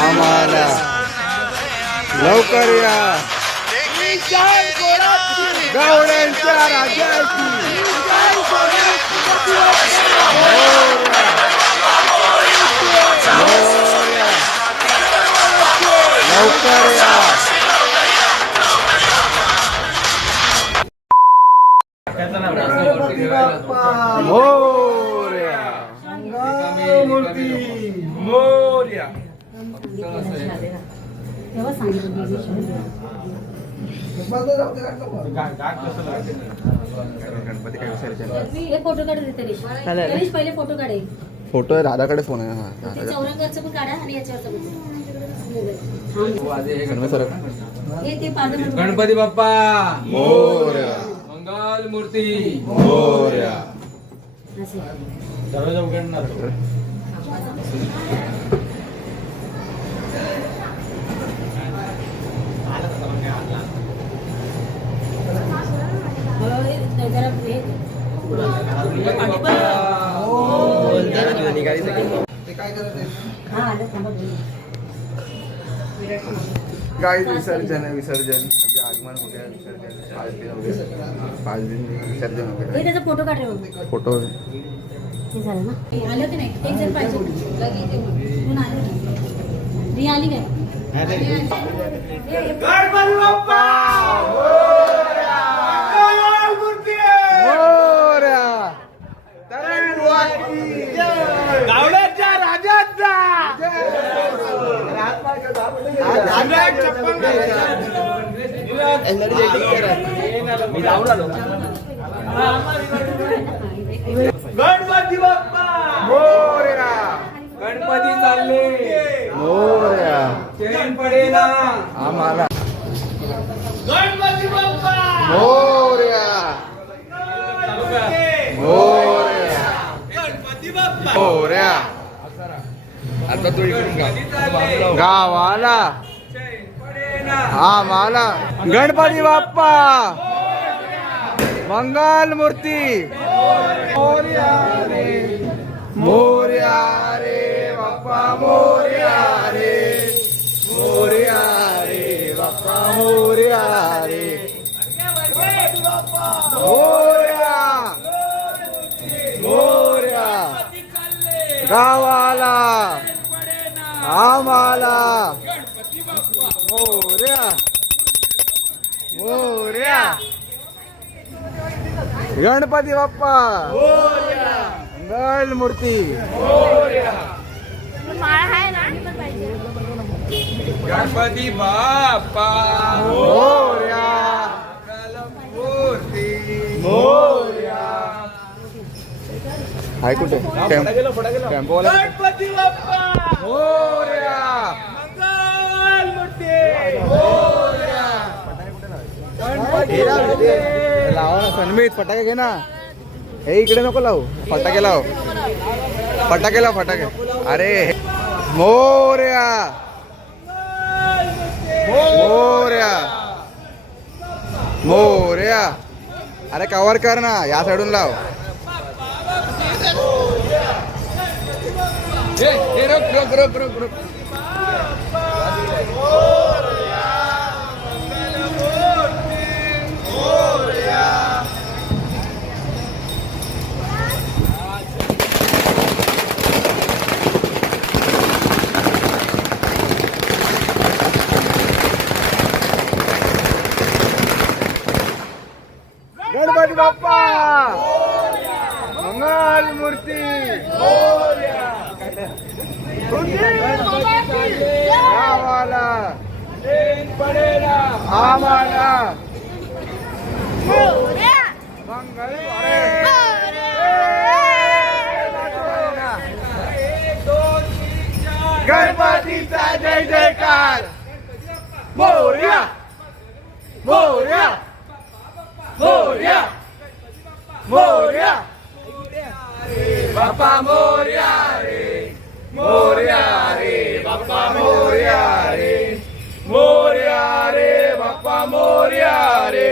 आम्हाला लवकर या गवळ्यांच्या राजाची लवकर या मोरया मोरया गणपती काय विसर्जन फोटो काढ पहिले फोटो काढे फोटो दादाकडे फोन आहे. चौरंगाचं पण काढा आणि याच्यावरचा पण गणपती बाप्पा मोरया मंगल मूर्ती मोरया दरवाजा उघडणार गाई विसर्जन है विसर्जन अभी आगमन हो गया विसर्जन 5 दिन हो गए 5 दिन विसर्जन हो गया त्याचा फोटो काढ फोटो हे झालं ना आलं की नाही एक जण पाहिजे कोण आलं री आली काय गणपती बाप्पा गावड्याच्या राजाचा गणपती बाप्पा मोरया गणपती चालले मोरया चैन पडेना आम्हाला गणपती बाप्पा मोरया मोरया गणपती बाप्पा मोरया आता तो इकडून गावाला चैन पडेना आम्हाला गणपती बाप्पा मंगल मूर्ती मोरया रे बाप्पा मोरया रे बाप्पा मोरया रे मोरया गावाला आम्हाला मोरया गणपती बाप्पा मंगल मूर्ती गणपती बाप्पा मोरया मूर्ती मोरया हाय कुठे टेम्पोवाला गणपती बाप्पा मोरया मंगल मूर्ती लावा ना सन्मीत फटाके घे ना हे इकडे नको लावू फटाके लाव फटाके अरे मोरया मोरया अरे कव्हर कर ना या साईडून लाव रुक गणपती बाप्पा मंगल मूर्ती गावाला आम्हाला मंगल गणपतीचा जय जयकार मोरया मोरया मोरया मोरया बाप्पा मोरया रे बाप्पा मोरया रे बाप्पा मोरया रे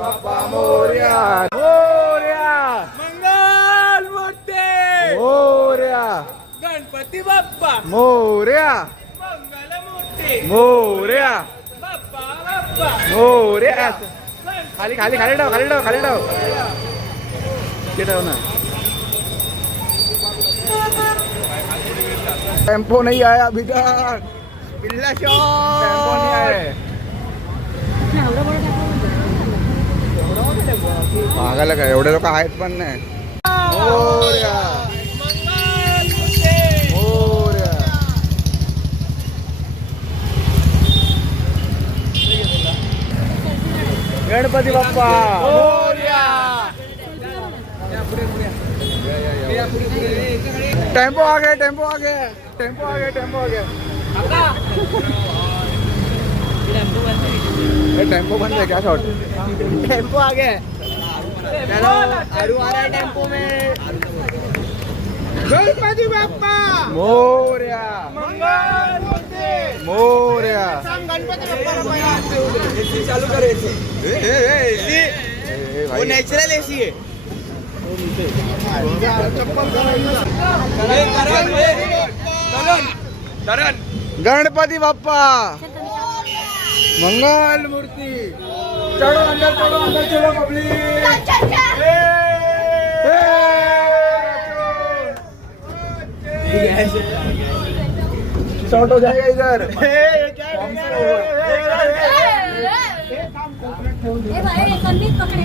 बाप्पा मोरया मोरया मंगल मोरया मोरया मोरया. खाली खाली खाली ठेव खाली ठेव खाली ठेव ते ठेव ना. टेम्पो नहीं आया अभी तक. बिल्ला शॉट. टेम्पो नहीं आया. मागायला काय एवढे लोक आहेत पण नाही. मोरया मोरया. गणपती बाप्पा मोरया. टेम्पो आ गए टेम्पो आ गए टेम्पो आ गए टेम्पो आ गए. टेम्पो बंद है क्या शॉट. टेम्पो आ गया. चलो अरू आ रहा है टेम्पो में. गणपती बाप्पा मोरया मंगल मूर्ती. मोरया. गणपती बाप्पा चालू करायची. वो नॅचरल एसी आहे. गणपती बाप्पा मंगल मूर्ती. चलो अंदर चलो पब्लिक. शॉट हो जाएगा इधर. ए भाई संदीप पकड़े.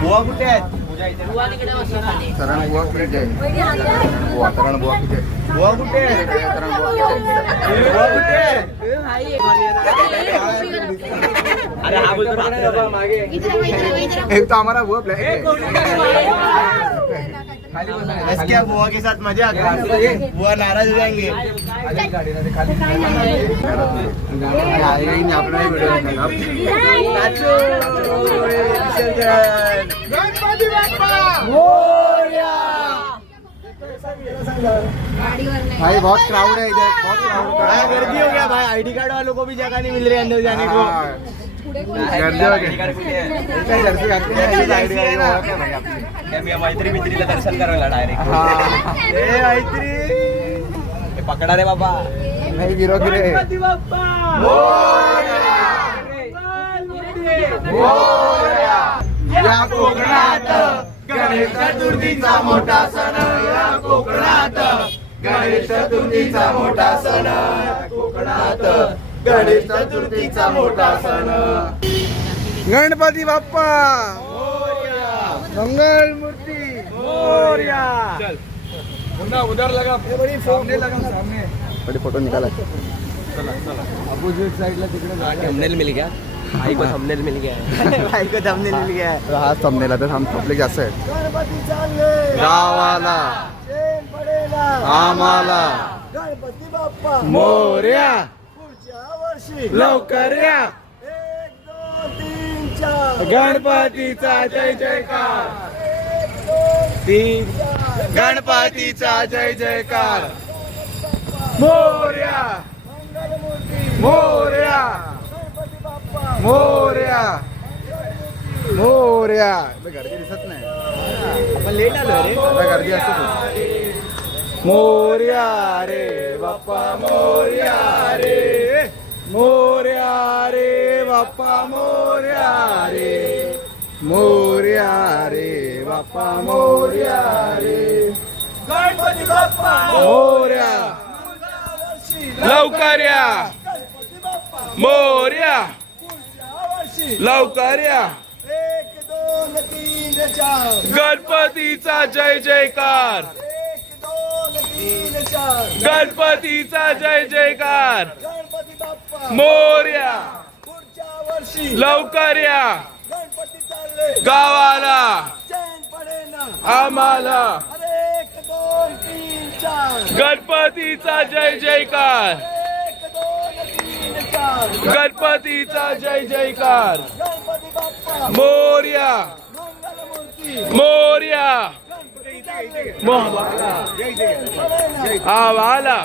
बुवा कुठे आहेत. करण बुवा कुठे आहे. बुवा करण बुवा कुठे आहे. बुवा कुठे आहे. करण बुवा कुठे आहे. बुवा कुठे आहे. अरे हा बोलतो मागे. एक तो हमारा बुआ ब्लैक. क्या बुआ के साथ मजा. बुआ नाराज हो जाएंगे. आएगा ही नहीं अपना ही वीडियो. गणपती बाप्पा भाई बहुत क्राउड है इधर. बहुत क्राउड गर्दी हो गया भाई. आईडी कार्ड वालों को भी जगह नहीं मिल रही अंदर जाने को. गर्दी हो गई. जर्सी घातली नाही. मैत्री मित्रीला दर्शन करायला डायरेक्ट. हा मैत्री पकडा रे बाबा. नाही गिरो गिरे. गणपती बाप्पा या कोकणात गणेश चतुर्थीचा मोठा सण. या कोकणात गणेश चतुर्थीचा मोठा सण. कोकणात गणेश चतुर्थीचा मोठा सण. गणपती बाप्पा मंगल मूर्ती मोरया. उधर लगा. बड़ी सामने लगा. सामने बड़ी फोटो निकाला. अपोजिट साइड ला तिकडे थंबनेल मिल गया. भाई को थंबनेल मिल गया. भाई को थंबनेल मिल गया. हा थंबनेल तर हम पब्लिक जास्त आहे. गणपती चालले गावाला चेन पडेला. आम्हाला गणपती बाप्पा मोरया. पुढच्या वर्षी लवकर या. 1 2 3 4. गणपतीचा जय जयकार. 3 गणपतीचा जय जयकार. मोरया मोरया मोरया मोरया. गर्दी दिसत नाही. आपण लेट आलो रे. आता गर्दी असते खूप. मोरया रे बाप्पा मोरया रे. मोरया रे बाप्पा मोरया रे. मोरया रे बाप्पा मोरया रे. गणपती बाप्पा मोरया लवकर या. मोरया लवकर या. 1 2 3 4. गणपतीचा जय जयकार. 1 2 3 4. गणपतीचा जय जयकार. गणपती बाप्पा मोरया पुढच्या वर्षी लवकर या. गणपती चालले गावाला चैन पडेना. आम्हाला. अरे 1 2 3 4. गणपतीचा जय जयकार. 1 2 3 4. गणपतीचा जय जयकार. गणपती बाप्पा मोरया मंगलमूर्ती. मोरया गणपती चालले मोहबाला चैन पडेना. आम्हाला.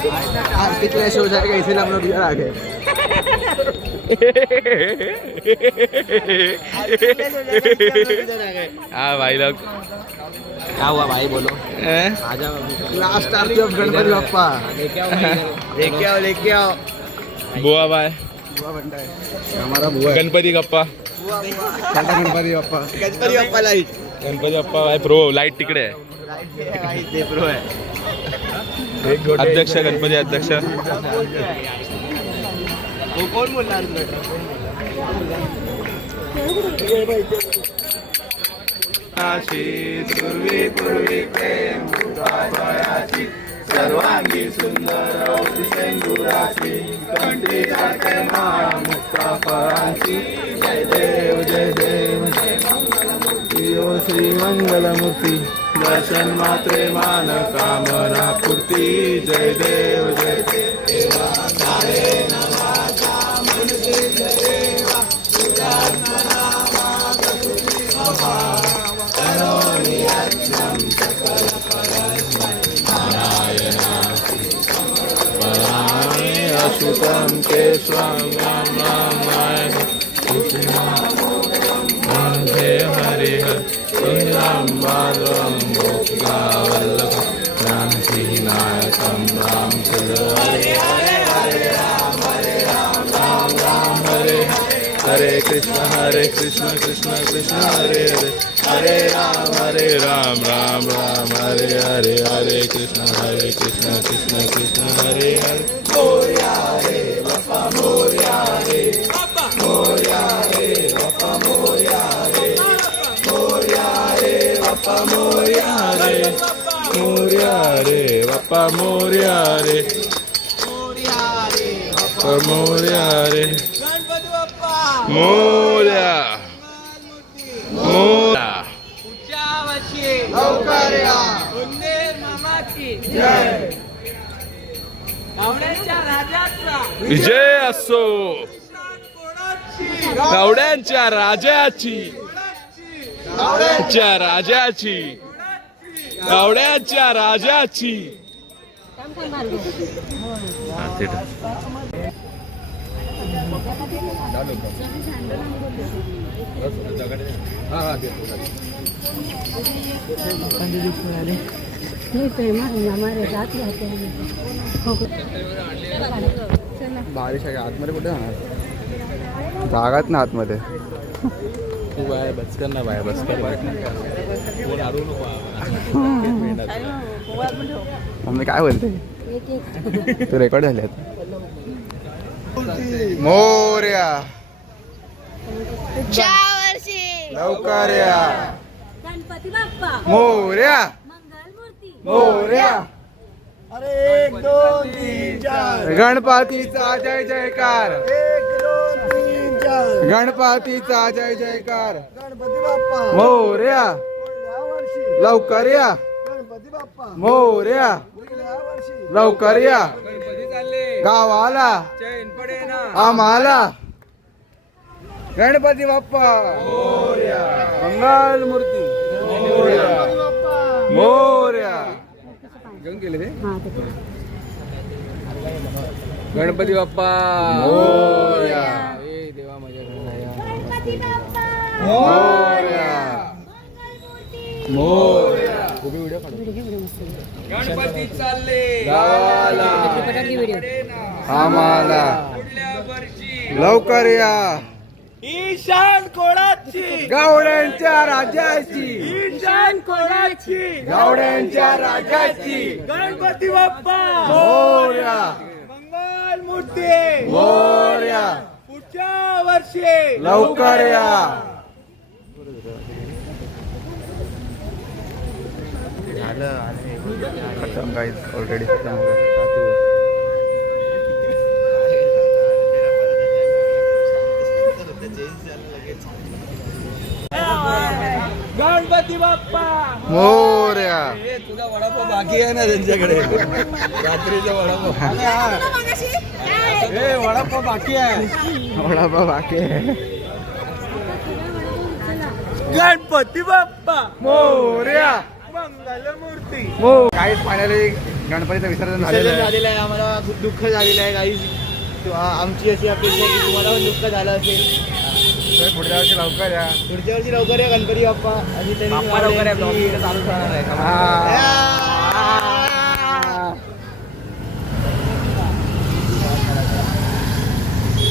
आरती के लिए शो जाएगा इसीलिए हम लोग इधर आ गए। हाँ भाई लोग, क्या हुआ भाई बोलो। Last Aarti of Ganpati Bappa. लेके आओ बुआ बाय बुआ बनता है हमारा बुआ गणपती गप्पा गणपति बप्पा लाईट गणपती बाप्पा भाई प्रो लाईट तिकडे आहे. प्रो है अध्यक्ष गणपती अध्यक्ष कोण बोलणार पूर्वी पूर्वी प्रेम सर्वांगी सुंदर शेंदुराची कंठी जाते मुक्ता फळांची. जय देव जय देव ओ श्री मंगलमूर्ती दर्शन मात्रे मान कामना पूर्ती. जय देव जय अच्युतं केशवं राम राम हरे हरे राम भद्रं गोपिकावल्लभं रामनायकं राम हरे हरे कृष्ण कृष्ण कृष्ण हरे हरे हरे राम राम राम हरे हरे हरे कृष्ण कृष्ण कृष्ण हरे हरे. मोरया रे बाप्पा मोरया रे मोरया रे बाप्पा मोरया रे मोरया रे बाप्पा मोरया रे मोरया रे बाप्पा मोरया रे बाप्पा मोरया रे गणपती बाप्पा मोरया मोरया पुढच्या वर्षी लवकर या उंदीर मामाची जय गावड्यांच्या राजाचा विजय असो कोणाची गावड्यांच्या राजाची गावड्यांच्या राजाची गावड्यांच्या राजाची. हमारे साथ रहते हैं. बारिश आहे आतमध्ये कुठे जाणार जागाच ना आतमध्ये. तू बाय बचकर ना बाय बचकर मम्मी काय बोलते एक एक तू रेकॉर्ड झाले मोरया वर्षी लवकर या गणपती बाप्पा मोरया मंगलमूर्ती मोरया. अरे 1 2 3 4 गणपतीचा जय जयकार 1 2 3 4 गणपतीचा जय जयकार गणपती बाप्पा मोरया या वर्षी लवकर या गणपती बाप्पा मोरया या वर्षी लवकर या गणपती चालले गावाला चैन पडे ना आम्हाला. गणपती बाप्पा मंगल मूर्ती मोरया घेऊन गेले ते गणपती बाप्पा मोरया. देवा माझ्या मोरया मोरया. व्हिडिओ गणपती चालले गावाला व्हिडिओ आम्हाला पुढल्या वर्षी लवकर या ईशान कोणाची गावड्यांच्या राजाची ईशान कोणाची गावड्यांच्या राजाची गणपती बाप्पा मोरया मंगल मूर्ती मोरया पुढच्या वर्षी लवकर या. खतम गाईज ऑलरेडी खतम हो गया. गणपती बाप्पा मोरया तुझा वडापाव बाकी आहे ना त्यांच्याकडे रात्रीचा वडापाव वडापाव बाकी आहे वडापाव बाकी आहे. गणपती बाप्पा मोरया मंगलमूर्ती हो काहीच फायनली गणपतीचं विसर्जन झालेलं आहे. झालेलं आहे. आम्हाला खूप दुःख झालेलं आहे काही. आमची अशी अपेक्षा आहे की तुम्हाला पण दुःख झालं असेल. तर पुढच्या वर्षी लवकर या. पुढच्या वर्षी लवकर या गणपती बाप्पा. आणि त्यांनी बाप्पा लवकर या, वाढवली की- चालू होणार आहे.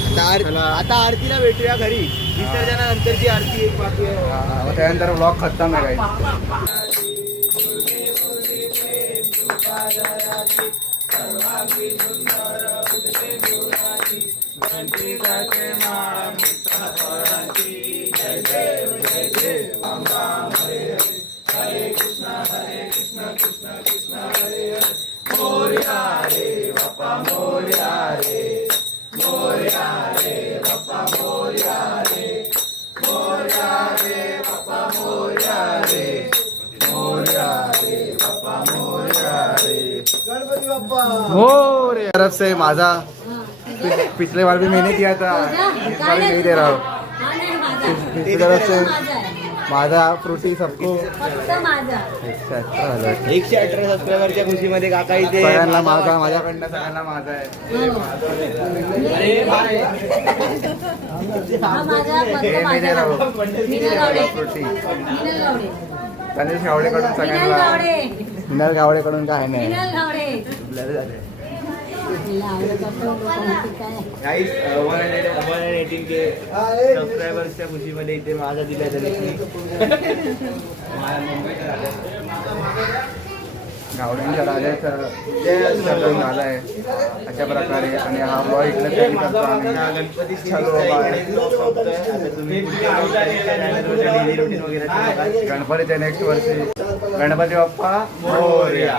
आता आरतीला भेटूया घरी. विसर्जनानंतरची आरती एक बाकी आहे. मग त्यानंतर ब्लॉग खतम आहे काही. गणपती बाप्पा हो रे तरफ से माझा पिछले बार भी मैंने किया था इस बार भी नहीं दे रहा हूँ. हा नाही माझा. पिछली तरफ से माझा आहे. माझा फ्रुटी सबको फक्त माझा. 118 झालं. 118 सबस्क्रायबरच्या खुशीमध्ये काका इथे सगळ्यांना माझा माझ्याकडनं सगळ्यांना माझा आहे. हा माझा फक्त हे मी दे माझा. रहा हूँ. मिनल गावडे. फ्रुटी मिनल गावडे. गणेश गावडेकडून मिनल सगळ्यांना गावडे. मिनल गावडेकडून काय नाही. मिनल गावडे. गाईस 118K सबस्क्रायबर्सच्या खुशीमध्ये इथे माझा दिला त्यांनी. गावड्यांच्या राजाचं विसर्जन झालं आहे अशा प्रकारे. आणि हा ब्लॉग इकडे तरी करतो आम्ही. गणपती चलो बाय. आता तुम्ही डेली रुटीन वगैरे गणपतीच्या नेक्स्ट वर्षी गणपती बाप्पा मोरया.